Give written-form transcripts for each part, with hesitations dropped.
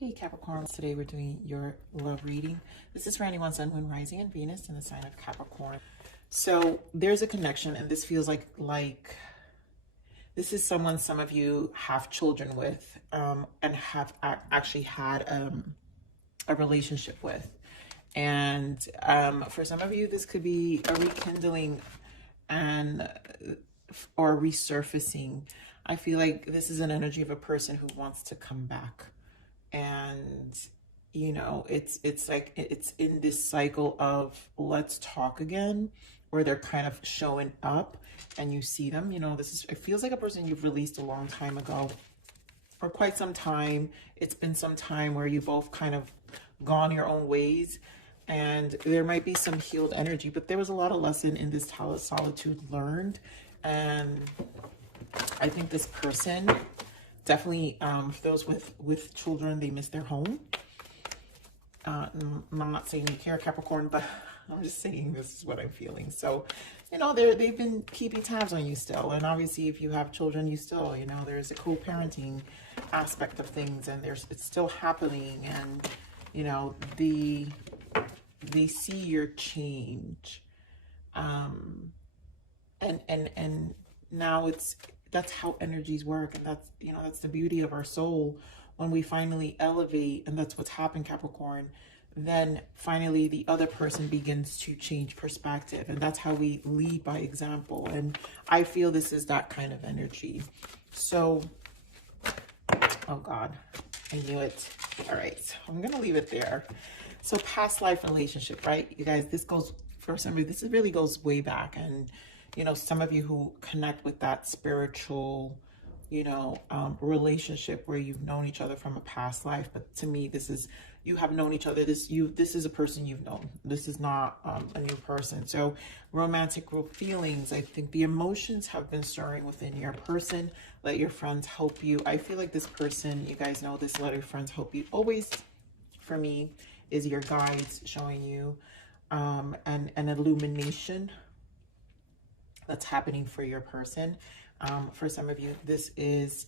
Hey Capricorn, today we're doing your love reading. This is for anyone Sun, Moon, Rising, and Venus in the sign of Capricorn. So there's a connection, and this feels like this is someone some of you have children with and have actually had a relationship with. And for some of you, this could be a rekindling and or resurfacing. I feel like this is an energy of a person who wants to come back. And you know, it's like it's in this cycle of let's talk again, where they're kind of showing up and you see them. You know, it feels like a person you've released a long time ago, for quite some time. It's been some time where you both kind of gone your own ways, and there might be some healed energy, but there was a lot of lesson in this solitude learned. And I think this person definitely, for those with children, they miss their home. I'm not saying you care, Capricorn, but I'm just saying this is what I'm feeling. So, you know, they've been keeping tabs on you still. And obviously, if you have children, you still, you know, there's a co-parenting aspect of things, and it's still happening. And, you know, they see your change. And now that's how energies work. And that's, you know, that's the beauty of our soul. When we finally elevate, and that's what's happened, Capricorn, then finally the other person begins to change perspective. And that's how we lead by example. And I feel this is that kind of energy. So, oh God, I knew it. All right, so I'm going to leave it there. So past life relationship, right? You guys, this goes, for some of you, this really goes way back. And, you know, some of you who connect with that spiritual, you know, relationship where you've known each other from a past life. But to me, this is, you have known each other. This is a person you've known. This is not a new person. So romantic feelings, I think the emotions have been stirring within your person. Let your friends help you. I feel like this person, you guys know this, let your friends help you. Always, for me, is your guides showing you an illumination that's happening for your person. For some of you, this is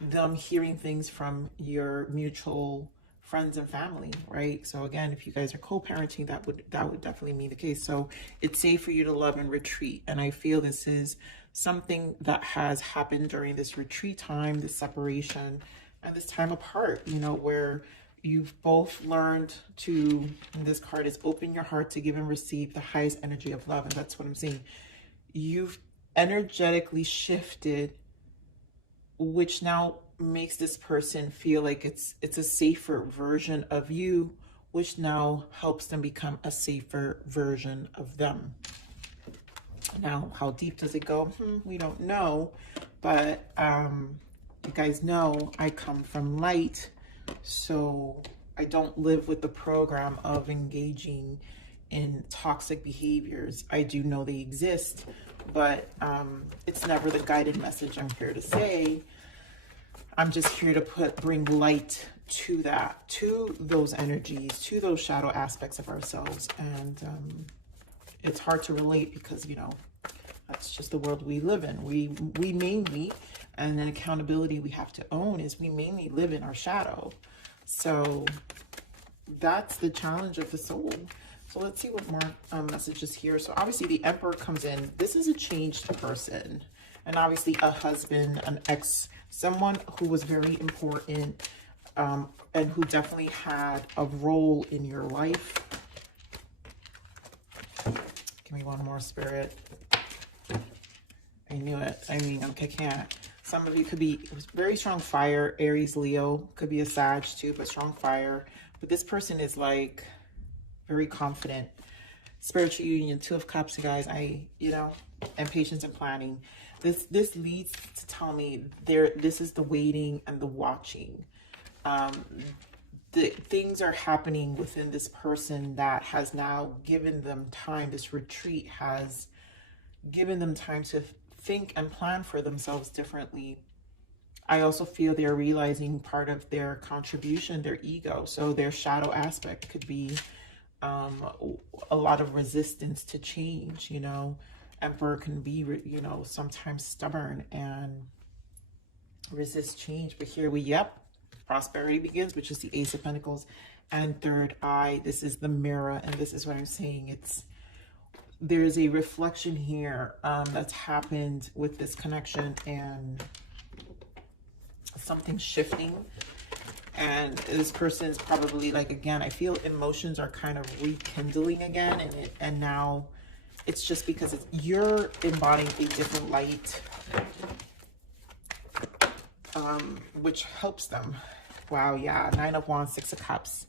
them hearing things from your mutual friends and family, right? So again, if you guys are co-parenting, that would definitely be the case. So it's safe for you to love and retreat. And I feel this is something that has happened during this retreat time, this separation, and this time apart, you know, where you've both learned to, and this card is open your heart to give and receive the highest energy of love. And that's what I'm saying. You've energetically shifted, which now makes this person feel like it's a safer version of you, which now helps them become a safer version of them. Now, how deep does it go? We don't know, but you guys know I come from light, so I don't live with the program of engaging in toxic behaviors. I do know they exist, but it's never the guided message I'm here to say. I'm just here to bring light to that, to those energies, to those shadow aspects of ourselves. And it's hard to relate because, you know, that's just the world we live in. We mainly, and then accountability we have to own is we mainly live in our shadow. So that's the challenge of the soul. So let's see what more messages here. So obviously the Emperor comes in. This is a changed person. And obviously a husband, an ex, someone who was very important and who definitely had a role in your life. Give me one more, Spirit. I knew it. I mean, I can't. Some of you could be very strong fire, Aries, Leo. Could be a Sag too, but strong fire. But this person is like very confident. Spiritual union, Two of Cups, you guys. You know, and patience and planning. This leads to tell me this is the waiting and the watching. The things are happening within this person that has now given them time. This retreat has given them time to think and plan for themselves differently. I also feel they're realizing part of their contribution, their ego. So their shadow aspect could be a lot of resistance to change, you know. Emperor can be, you know, sometimes stubborn and resist change. But here we, prosperity begins, which is the Ace of Pentacles. And third eye, this is the mirror. And this is what I'm saying. There's a reflection here that's happened with this connection, and something shifting. And this person is probably like, again, I feel emotions are kind of rekindling again. And now it's just because you're embodying a different light, which helps them. Wow, yeah. 9 of Wands, 6 of Cups,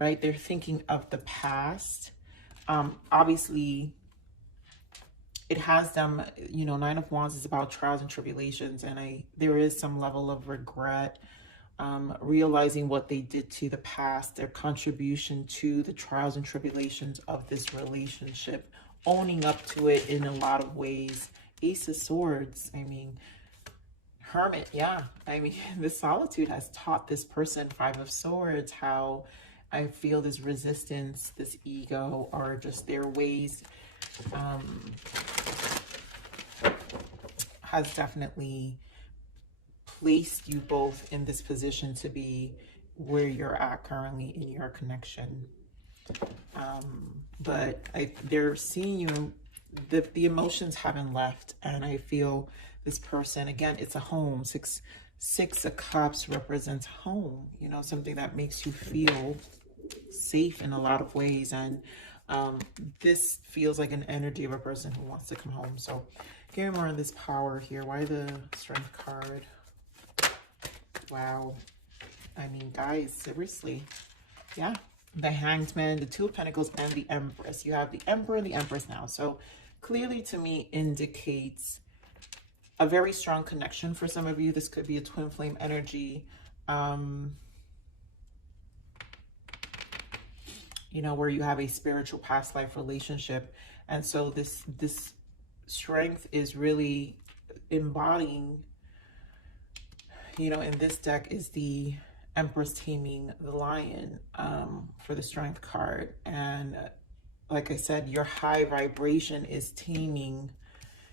right? They're thinking of the past. Obviously, it has them, you know, 9 of Wands is about trials and tribulations. And there is some level of regret, realizing what they did to the past, their contribution to the trials and tribulations of this relationship, owning up to it in a lot of ways. Ace of Swords, I mean, Hermit, yeah. I mean, the solitude has taught this person, 5 of Swords, how I feel this resistance, this ego, or just their ways has definitely placed you both in this position to be where you're at currently in your connection. But they're seeing you, the emotions haven't left, and I feel this person, again, it's a home. Six of Cups represents home, you know, something that makes you feel safe in a lot of ways. And this feels like an energy of a person who wants to come home. So give me more on this power here. Why the Strength card? Wow. I mean, guys, seriously. Yeah. The Hanged Man, the 2 of Pentacles, and the Empress. You have the Emperor and the Empress now. So clearly to me indicates a very strong connection for some of you. This could be a twin flame energy. You know, where you have a spiritual past life relationship. And so this Strength is really embodying, you know, in this deck is the Empress taming the lion for the Strength card. And like I said, your high vibration is taming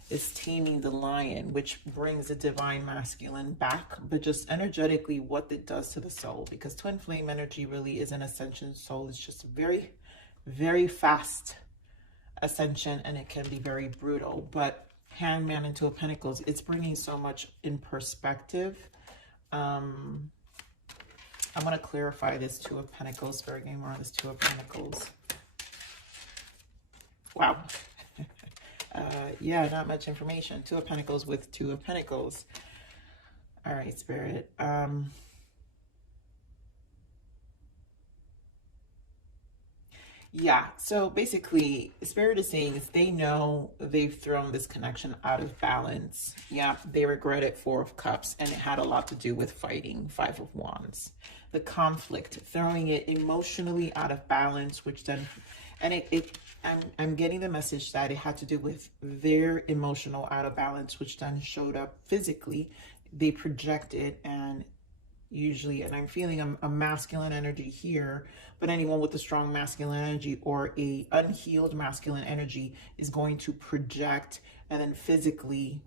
the lion, which brings the divine masculine back. But just energetically, what it does to the soul, because twin flame energy really is an ascension soul. It's just very, very fast ascension, and it can be very brutal. But Hangman and 2 of Pentacles, it's bringing so much in perspective. I'm going to clarify this 2 of Pentacles. Spirit game on this 2 of Pentacles. Wow. Yeah, not much information. 2 of Pentacles with 2 of Pentacles. All right, Spirit. Yeah, so basically, Spirit is saying is they know they've thrown this connection out of balance. Yeah, they regret it, 4 of Cups, and it had a lot to do with fighting, 5 of Wands. The conflict, throwing it emotionally out of balance, which then, and I'm getting the message that it had to do with their emotional out of balance, which then showed up physically. They projected, and usually, and I'm feeling a masculine energy here, but anyone with a strong masculine energy or a unhealed masculine energy is going to project and then physically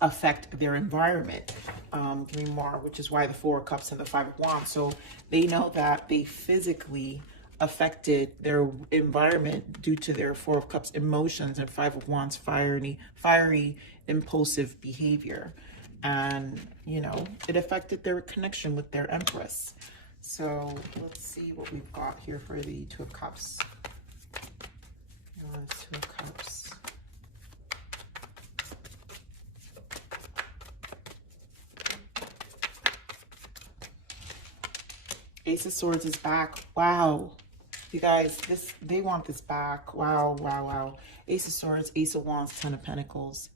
affect their environment. Give me more, which is why the 4 of Cups and the 5 of Wands. So they know that they physically affected their environment due to their 4 of Cups emotions and 5 of Wands fiery impulsive behavior. And, you know, it affected their connection with their Empress. So let's see what we've got here for the 2 of Cups. 2 of Cups. Ace of Swords is back. Wow. You guys, they want this back. Wow, wow, wow. Ace of Swords, Ace of Wands, 10 of Pentacles.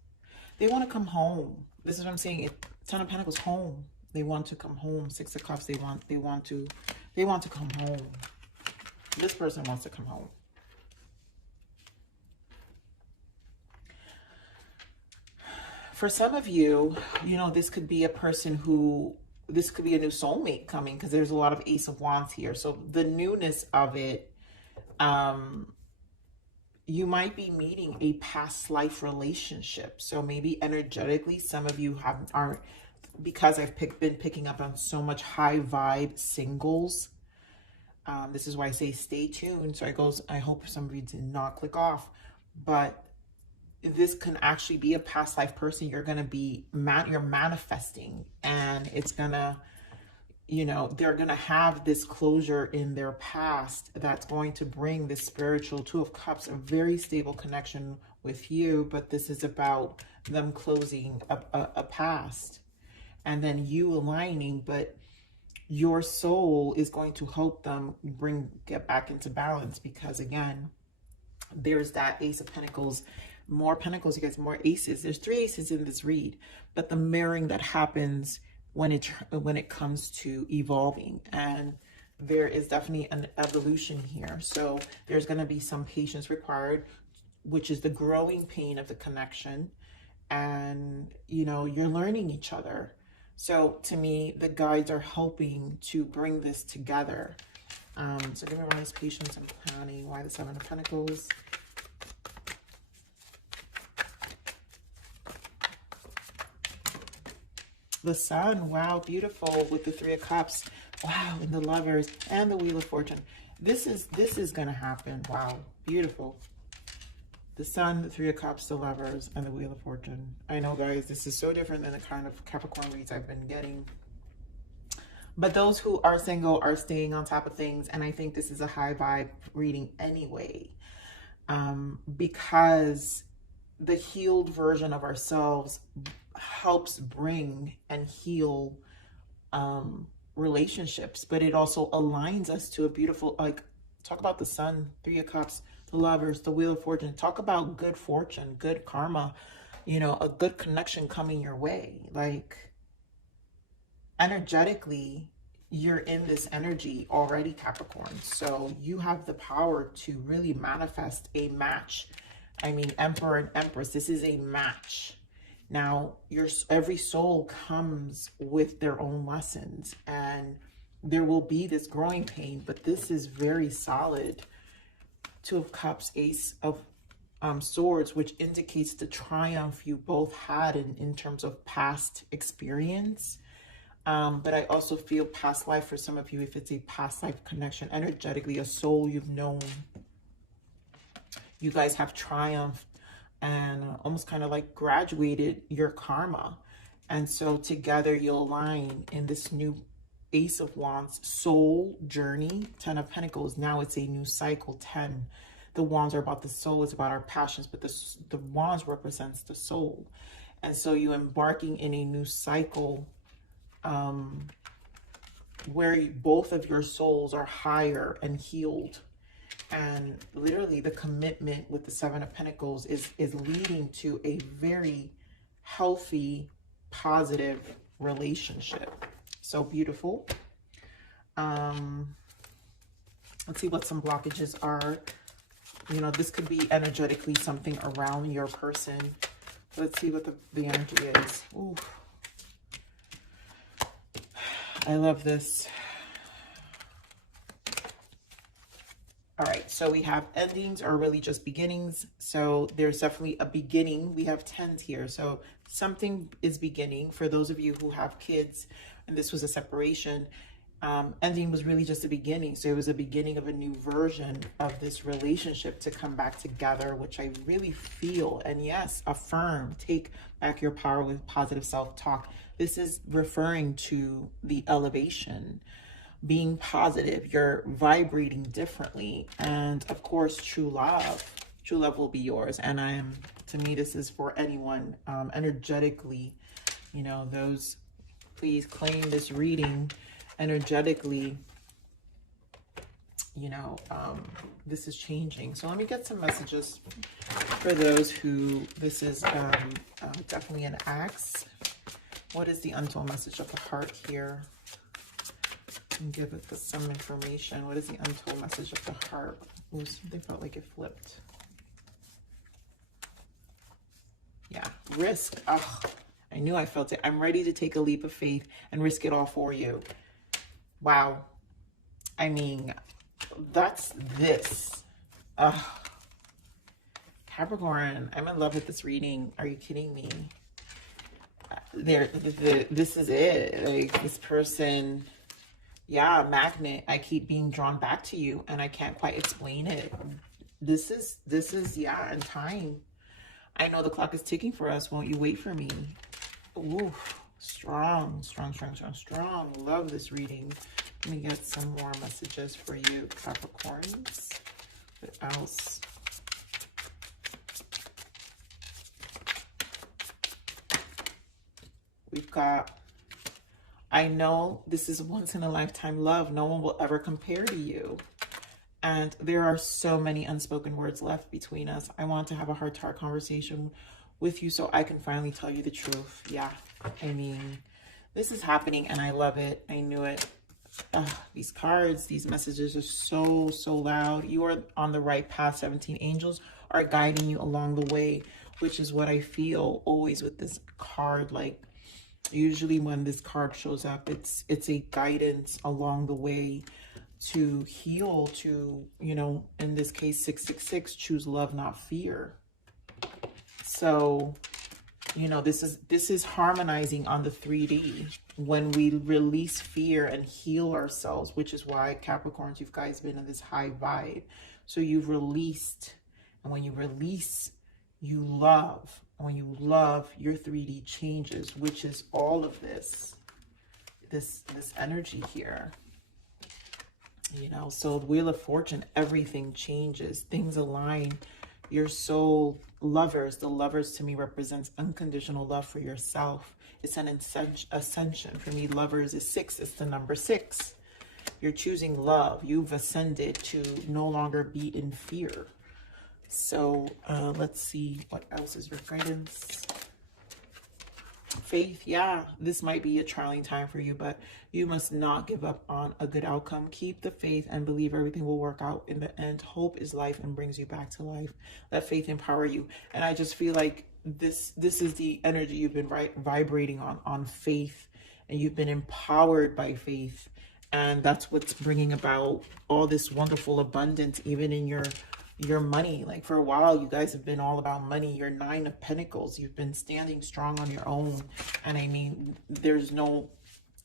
They want to come home. This is what I'm saying. 10 of Pentacles, home. They want to come home. 6 of Cups, they want to come home. This person wants to come home. For some of you, you know, this could be a person who, this could be a new soulmate coming, because there's a lot of Ace of Wands here. So the newness of it, you might be meeting a past life relationship. So maybe energetically, some of you because I've been picking up on so much high vibe singles. This is why I say stay tuned. So I hope some of you did not click off, but this can actually be a past life person. You're going to be, you're manifesting, and it's going to, you know, they're going to have this closure in their past that's going to bring this spiritual Two of Cups, a very stable connection with you. But this is about them closing a past and then you aligning, but your soul is going to help them get back into balance, because again, there's that Ace of Pentacles, more Pentacles, you guys, more aces. There's 3 aces in this read, but the mirroring that happens when it comes to evolving, and there is definitely an evolution here. So there's going to be some patience required, which is the growing pain of the connection, and you know, you're learning each other. So to me, the guides are helping to bring this together. So give me why is patience and planning, why the 7 of Pentacles. The Sun, wow, beautiful, with the 3 of Cups, wow, and the Lovers and the Wheel of Fortune. This is gonna happen. Wow, beautiful. The Sun, the 3 of Cups, the Lovers, and the Wheel of Fortune. I know, guys, this is so different than the kind of Capricorn reads I've been getting. But those who are single are staying on top of things, and I think this is a high vibe reading anyway, because the healed version of ourselves helps bring and heal relationships, but it also aligns us to a beautiful, like, talk about the Sun, 3 of Cups, the Lovers, the Wheel of Fortune. Talk about good fortune, good karma, you know, a good connection coming your way. Like, energetically, you're in this energy already, Capricorn. So you have the power to really manifest a match. I mean, Emperor and Empress, this is a match. Now, every soul comes with their own lessons, and there will be this growing pain, but this is very solid. 2 of Cups, Ace of Swords, which indicates the triumph you both had in terms of past experience. But I also feel past life for some of you, if it's a past life connection, energetically, a soul you've known. You guys have triumphed and almost kind of like graduated your karma. And so together you'll align in this new Ace of Wands soul journey. 10 of Pentacles, now it's a new cycle. 10, the wands are about the soul, it's about our passions, but the wands represents the soul. And so you're embarking in a new cycle where both of your souls are higher and healed. And literally the commitment with the 7 of Pentacles is leading to a very healthy, positive relationship. So beautiful. Let's see what some blockages are. You know, this could be energetically something around your person. Let's see what the energy is. Ooh. I love this. All right, so we have endings are really just beginnings. So there's definitely a beginning. We have 10s here. So something is beginning for those of you who have kids and this was a separation. Ending was really just a beginning. So it was a beginning of a new version of this relationship to come back together, which I really feel. And yes, affirm, take back your power with positive self-talk. This is referring to the elevation, being positive, you're vibrating differently. And of course, true love will be yours. And to me, this is for anyone energetically, you know, those, please claim this reading energetically, you know, this is changing. So let me get some messages for those who, this is definitely an axe. What is the untold message of the heart here? And give it some information. What is the untold message of the heart? Ooh, something felt like it flipped. Yeah, risk. Oh, I knew I felt it. I'm ready to take a leap of faith and risk it all for you. Wow. I mean, that's this. Capricorn, I'm in love with this reading. Are you kidding me? this is it. Like, this person, yeah, magnet. I keep being drawn back to you, and I can't quite explain it. This is, yeah, in time. I know the clock is ticking for us. Won't you wait for me? Ooh, strong, strong, strong, strong, strong. Love this reading. Let me get some more messages for you, Capricorns. What else? We've got, I know this is once in a lifetime love. No one will ever compare to you. And there are so many unspoken words left between us. I want to have a heart-to-heart conversation with you so I can finally tell you the truth. Yeah, I mean, this is happening and I love it. I knew it. These cards, these messages are so, so loud. You are on the right path. 17 angels are guiding you along the way, which is what I feel always with this card. Like, usually when this card shows up, it's a guidance along the way to heal, to, you know, in this case, 666, choose love, not fear. So, you know, this is harmonizing on the 3D when we release fear and heal ourselves, which is why, Capricorns, you guys been in this high vibe. So you've released, and when you release, you love. And when you love, your 3D changes, which is all of this energy here. You know, so the Wheel of Fortune, everything changes, things align. Your soul lovers, the lovers to me represents unconditional love for yourself. It's an ascension. For me, lovers is 6. It's the number 6. You're choosing love. You've ascended to no longer be in fear. So let's see, what else is your guidance? Faith, yeah, this might be a trying time for you, but you must not give up on a good outcome. Keep the faith and believe everything will work out in the end. Hope is life and brings you back to life. Let faith empower you. And I just feel like this is the energy you've been vibrating on faith, and you've been empowered by faith, and that's what's bringing about all this wonderful abundance, even in your money. Like, for a while, you guys have been all about money. Your 9 of Pentacles, you've been standing strong on your own. And I mean,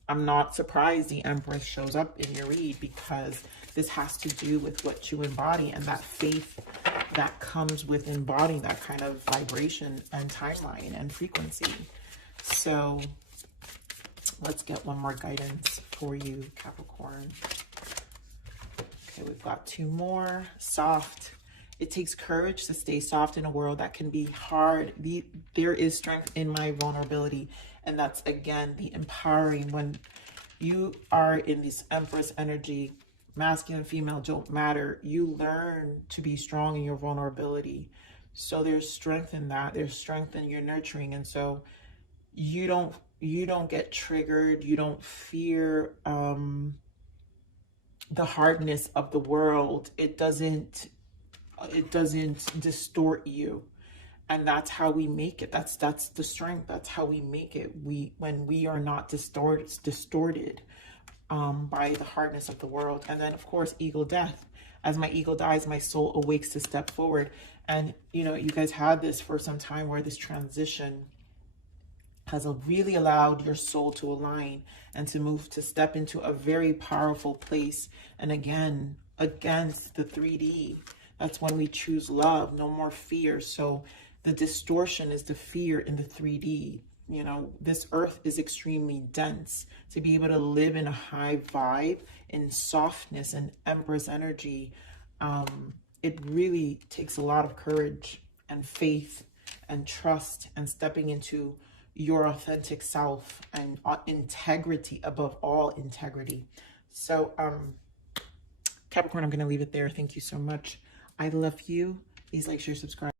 I'm not surprised the Empress shows up in your read, because this has to do with what you embody and that faith that comes with embodying that kind of vibration and timeline and frequency. So let's get one more guidance for you, Capricorn. Okay, we've got 2 more. Soft. It takes courage to stay soft in a world that can be hard. There is strength in my vulnerability. And that's, again, the empowering. When you are in this Empress energy, masculine, female, don't matter. You learn to be strong in your vulnerability. So there's strength in that. There's strength in your nurturing. And so you don't get triggered. You don't fear the hardness of the world. It doesn't distort you. And that's how we make it. That's the strength. That's how we make it. When we are not distorted by the hardness of the world. And then, of course, ego death. As my ego dies, my soul awakes to step forward. And, you know, you guys had this for some time, where this transition has really allowed your soul to align and to step into a very powerful place. And again, against the 3D. That's when we choose love, no more fear. So the distortion is the fear in the 3D. You know, this earth is extremely dense. To be able to live in a high vibe, in softness and Empress energy, it really takes a lot of courage and faith and trust and stepping into your authentic self and integrity, above all integrity. So Capricorn, I'm going to leave it there. Thank you so much. I love you. Please like, share, subscribe.